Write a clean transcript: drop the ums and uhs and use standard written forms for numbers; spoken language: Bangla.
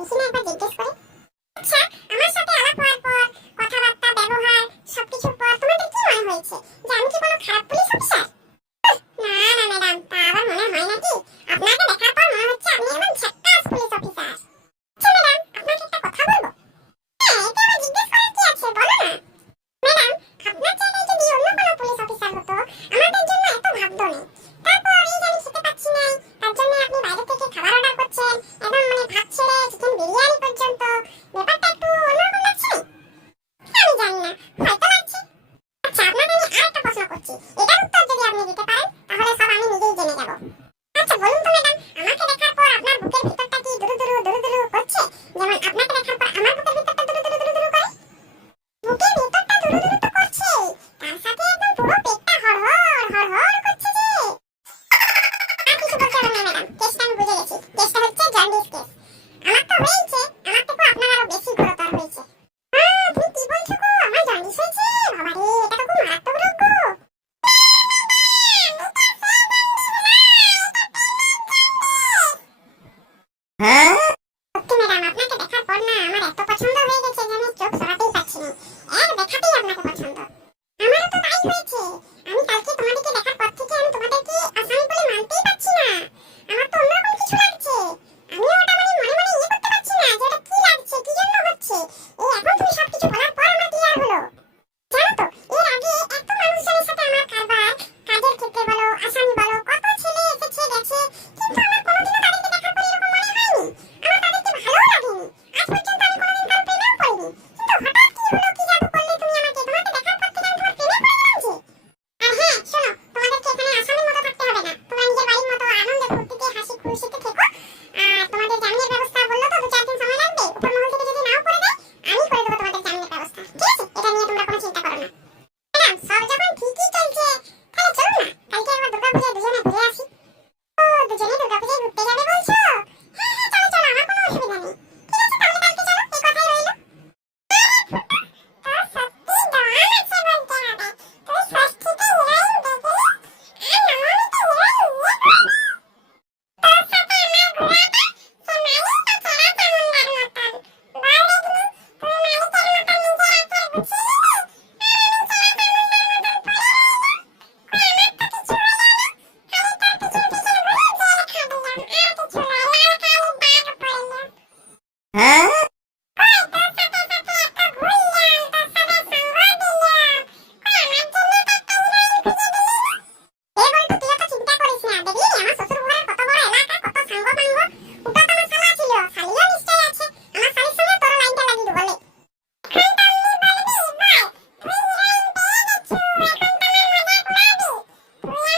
দেখি না একবার জিজ্ঞেস করে। আচ্ছা, আমার সাথে আলাপ হওয়ার পর, কথাবার্তা, ব্যবহার সবকিছুর পর তোমাদের কি মনে হয়েছে যে আমি কি কোনো খারাপ পুলিশ অফিসার? না না ম্যাডাম, তা আবার মনে হয় নাকি? আপনাকে দেখার পর মনে হচ্ছে আপনি একদম ঝাক্কাস পুলিশ অফিসার। আচ্ছা ম্যাডাম, আপনাকে একটা কথা বলবো? হ্যাঁ, এটা আবার জিজ্ঞেস করার কি আছে, বলো না। ম্যাডাম, আপনার জায়গায় যদি অন্য কোনো পুলিশ অফিসার হতো, আমাদের জন্য এত ভাবতো না। তারপর এই যে আমি খেতে পাচ্ছি না, তার জন্য আপনি বাইরে থেকে খাবার অর্ডার করছেন, একদম মানে ভাত ছেড়ে চিকেন বিরিয়ানি পর্যন্ত। ব্যাপারটা একটু অন্যরকম লাগছে না? আমি জানি না, হয়তো লাগছে। আচ্ছা, আপনাকে আমি আরেকটা প্রশ্ন করছি, এটার উত্তর যদি আপনি দিতে পারেন তাহলে সব আমি নিজেই জেনে যাব। আচ্ছা বলুন তো ম্যাডাম, আমাকে দেখার পর আপনার বুকের ভিতরটা কি দুরু দুরু দুরু দুরু করছে, যেমন আপনাকে দেখার পর আমার বুকের ভিতরটা দুরু দুরু দুরু দুরু করে? বুকের ভিতরটা দুরু দুরু তো করছেই, তার সাথে একদম পুরো পেটটা হড়হড় হড়হড় করছে যে। আর কিছু বলতে হবে না ম্যাডাম, কেসটা আমি বুঝে গেছি। কেসটা হচ্ছে জন্ডিস কেস। আমার তো হয়েছে, আমার থেকে আপনার আরো বেশি গুরুতর হয়েছে। তুমি কি বলছো গো, আমার জন্ডিস হয়েছে? বাবারে, এটা তো খুব মারাত্মক রোগ গো। সত্যি ম্যাডাম, আপনাকে দেখার পর না আমার এত পছন্দ হয়ে গেছে যে আমি চোখ সরাতেই পারছি না। এক দেখাতেই আপনাকে পছন্দ। আমারও তো তাই হয়েছে। আমি কালকে তোমাদেরকে দেখার পর থেকে আমি তোমাদেরকে আসামি বলে মানতেই পারছি না। আমার তো অন্যরকম কিছু লাগছে। আমিও ওটা মানে মনে মনে ইয়ে করতে পারছি না যে ওটা কি লাগছে, কি জন্য হচ্ছে। এই এখন তুমি সবকিছু বলার পর আমার ক্লিয়ার হলো। জানো তো, এর আগে এত মানুষজনের সাথে আমার কারবার, কাজের ক্ষেত্রে বলো, আসামি বলো, কত ছেলে এসেছে গেছে, কিন্তু আমার কোনোদিনও তাদেরকে দেখার পর এরকম মনে হয়নি। আমার তাদেরকে ভালোও লাগেনি। আজ পর্যন্ত আমি কোনোদিন কারো প্রেমেও পড়িনি। কিন্তু হঠাৎ কি হলো, কি জাদু করলে তুমি আমাকে? তোমাকে দেখার পর থেকে আমি তোমার প্রেমে পড়ে গেলাম যে। আর হ্যাঁ, শোনো, তোমাদেরকে এখানে আসামির মতো থাকতে হবে না। তোমরা নিজের বাড়ির মতো আনন্দে ফুর্তিতে হাসি খুশিতে থেকো। আর তোমাদের জামিনের ব্যবস্থা বললো তো 2-4 দিন সময় লাগবে। উপর মহল থেকে যদি নাও করে দেয়, আমি করে দেবো তোমাদের জামিনের ব্যবস্থা। ঠিক আছে? এটা নিয়ে তোমরা কোনো চিন্তা করো না। ম্যাডাম, সব যখন ঠিকই চলছে, তাহলে চলুন না কালকে একবার দুর্গাপূজায় দুজনে ঘুরে আসি। ও, দুজনে দুর্গাপূজায় ঘুরতে যাবে বলছো? হ্যাঁ হ্যাঁ, চলো চলো, আমার কোনো অসুবিধা নেই। ঠিক আছে, তাহলে কালকে চলো, এই কথাই রইলো। তোর সত্যি দম আছে বলতে হবে। তুই ষষ্ঠীতে হিরোইন দেখলি, আর নবমীতে হিরোইন বিয়ে করবি। তোর সাথে আমার ঘোরাটা সে মালিকটা ছাড়া চামুন্ডার মতন। বল দেখলি, তুই মালিকের মতো নিজের আচার গুছিয়ে নিলি, আর আমি ছাড়া চামুন্ডার মতন পড়ে রইলাম। কই, আমার তো কিছু হলো না। খালি তোর পিছন পিছন ঘুরে জেল খাটলাম, আর কিছু নয়, লাল কালি দাগ পড়লো। কই, তোর সাথে সাথে এত ঘুরলাম, তোর সাথে সঙ্গ দিলাম, কই আমার জন্য তো একটা হিরোইন খুঁজে দিলি না? এ বলতো, তুই এত চিন্তা করিস না। দেখলি আমার শ্বশুর ঘরের কত বড় এলাকা, কত সাঙ্গ পাঙ্গ। ওটা তো আমার শালা ছিল, শালিও নিশ্চয়ই আছে। আমার শালির সঙ্গে তোর লাইনটা লাগিয়ে দেবো লে। এখন তো অমনি বলবি, বল তুই হিরোইন পেয়ে গেছু, এখন তোমার মজা উড়াবি। তুই